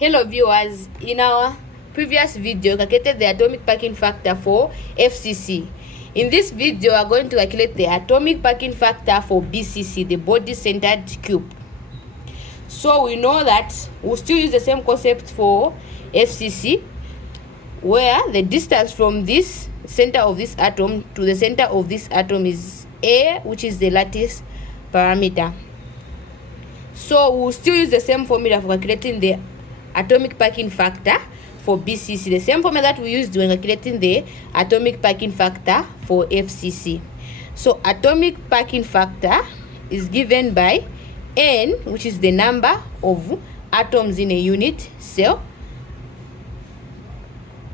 Hello viewers, in our previous video we calculated the atomic packing factor for FCC. In this video we are going to calculate the atomic packing factor for BCC, the body centered cube. So we know that we'll still use the same concept for FCC, where the distance from this center of this atom to the center of this atom is A, which is the lattice parameter. So we'll still use the same formula for calculating the atomic packing factor for BCC, the same formula that we used when calculating the atomic packing factor for FCC. So atomic packing factor is given by N, which is the number of atoms in a unit cell,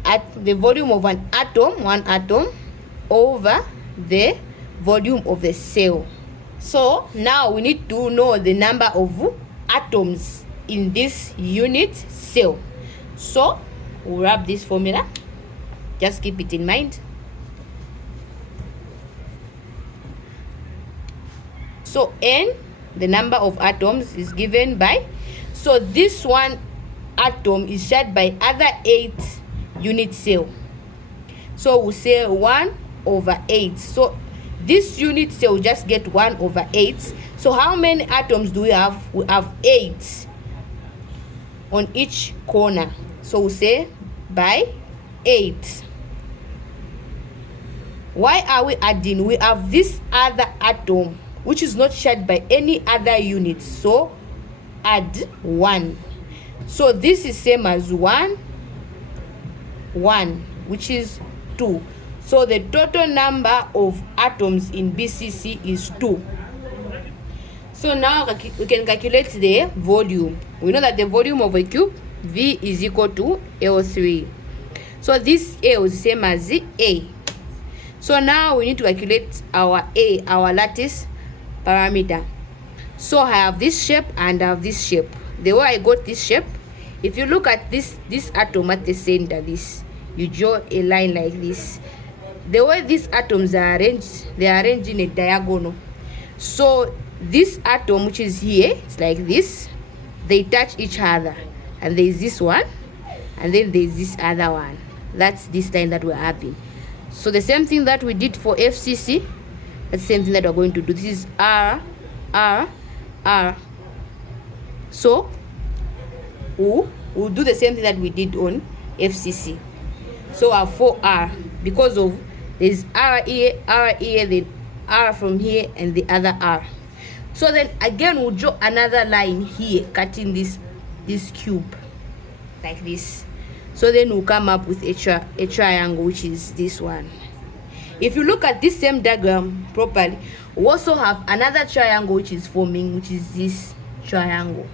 at the volume of an atom, one atom, over the volume of the cell. So now we need to know the number of atoms in this unit cell. So we'll wrap this formula, just keep it in mind. So N, the number of atoms, is given by, so this one atom is shared by other 8 unit cell. So we'll say 1 over 8. So this unit cell just get 1 over 8. So how many atoms do we have? We have 8 on each corner. So we'll say by 8. Why are we adding? We have this other atom which is not shared by any other unit, so add 1. So this is same as 1, which is 2. So the total number of atoms in BCC is 2. So now we can calculate the volume. We know that the volume of a cube, V, is equal to L3. So this L is the same as the A. So now we need to calculate our A, our lattice parameter. So I have this shape and I have this shape. The way I got this shape, if you look at this atom at the center, you draw a line like this. The way these atoms are arranged, they are arranged in a diagonal. So this atom, which is here, it's like this. They touch each other, and there is this one, and then there is this other one. That's this line that we're having. So the same thing that we did for FCC, that's the same thing that we're going to do. This is R, R, R. So we'll do the same thing that we did on FCC. So our 4R, because of there's R here, then R from here, and the other R. So then again we'll draw another line here, cutting this cube like this. So then we'll come up with a triangle, which is this one. If you look at this same diagram properly, we also have another triangle which is forming, which is this triangle.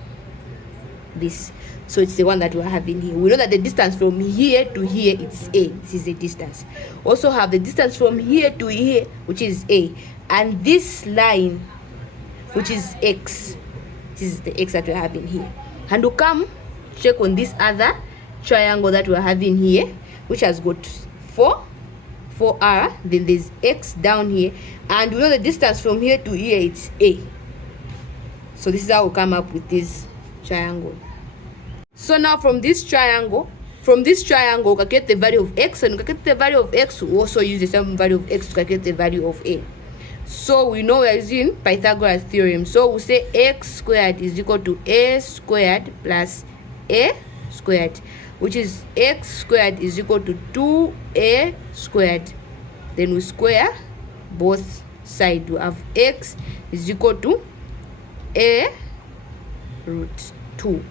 This. So it's the one that we're having here. We know that the distance from here to here, it's A. This is the distance. Also have the distance from here to here, which is A. And this line, which is X. This is the X that we're having here. And we'll come check on this other triangle that we're having here, which has got 4R. Then there's X down here. And we know the distance from here to here, it's A. So this is how we come up with this triangle. So now from this triangle, calculate the value of X, and calculate the value of X, we also use the same value of X to calculate the value of A. So we know we're using Pythagoras theorem. So we say X squared is equal to A squared plus A squared, which is X squared is equal to 2A squared. Then we square both sides. We have X is equal to A root 2.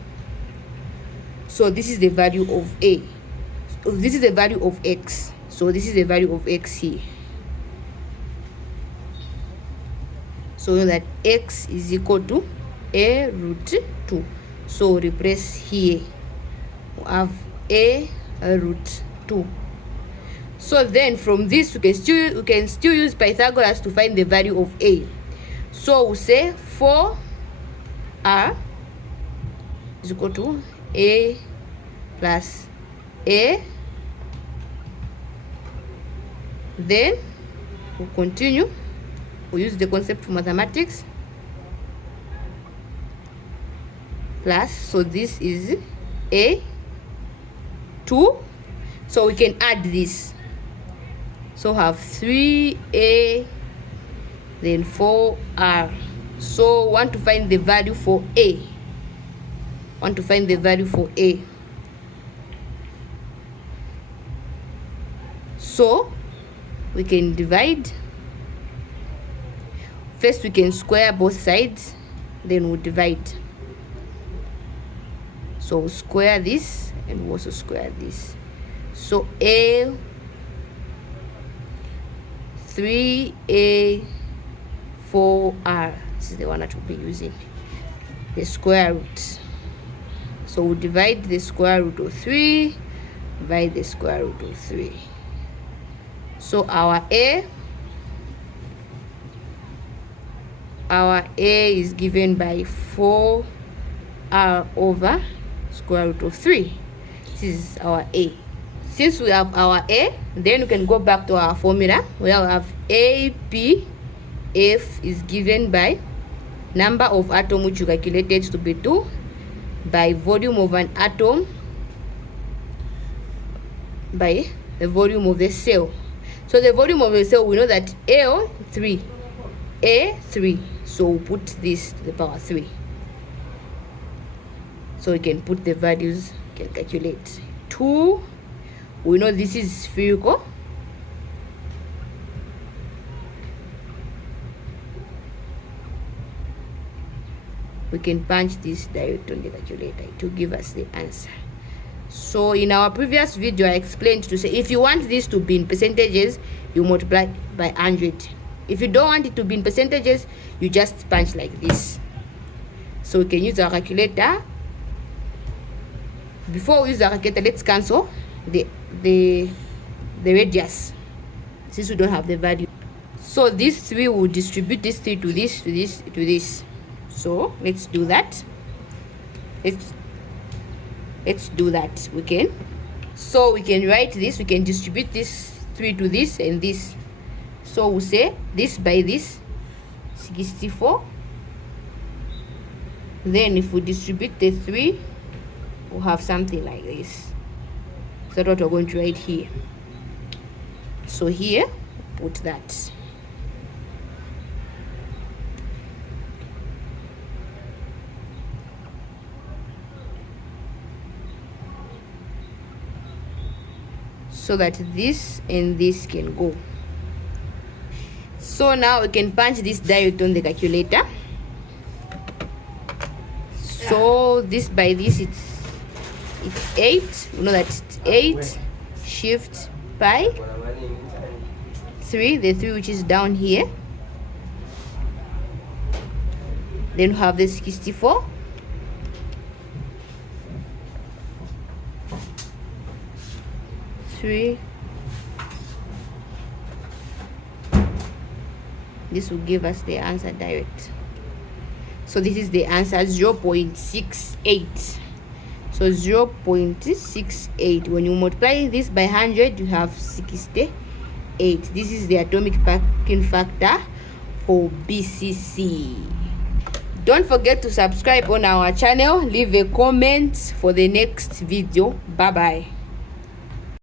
So this is the value of A. So this is the value of X. So this is the value of X here. So we know that X is equal to A root 2. So replace here. We have A root 2. So then from this we can still use Pythagoras to find the value of A. So we say 4R is equal to A plus A. Then we'll continue. We'll use the concept for mathematics. Plus, so this is A, 2. So we can add this. So have 3A, then 4R. So want to find the value for A. Want to find the value for A. So we can divide. First we can square both sides, then we'll divide. So we'll square this and we'll also square this. So A, 3A, 4R. This is the one that we'll be using. The square root. So we'll divide the square root of 3 by the square root of 3. So our A is given by 4R over square root of 3. This is our A. Since we have our A, then we can go back to our formula. We have APF is given by number of atom which you calculated to be 2 by volume of an atom by the volume of the cell. So the volume of the cell, we know that A3. So we'll put this to the power 3. So we can put the values, can calculate. 2, we know this is spherical. We can punch this direct on the calculator to give us the answer. So in our previous video, I explained to say if you want this to be in percentages, you multiply by 100. If you don't want it to be in percentages, you just punch like this. So we can use our calculator. Before we use our calculator, let's cancel the radius, since we don't have the value. So this 3 will distribute this 3 to this, to this, to this. So let's do that. Let's do that. We can. So we can write this. We can distribute this 3 to this and this. So we'll say this by this, 64. Then if we distribute the 3, we'll have something like this. So that's what we're going to write here. So here, put that. So that this and this can go. So now we can punch this direct on the calculator. So this by this, it's 8. We know that it's 8 shift pi 3, the 3 which is down here. Then we have the 64. This will give us the answer direct. So this is the answer, 0.68. So 0.68. When you multiply this by 100, you have 68. This is the atomic packing factor for BCC. Don't forget to subscribe on our channel. Leave a comment for the next video. Bye bye.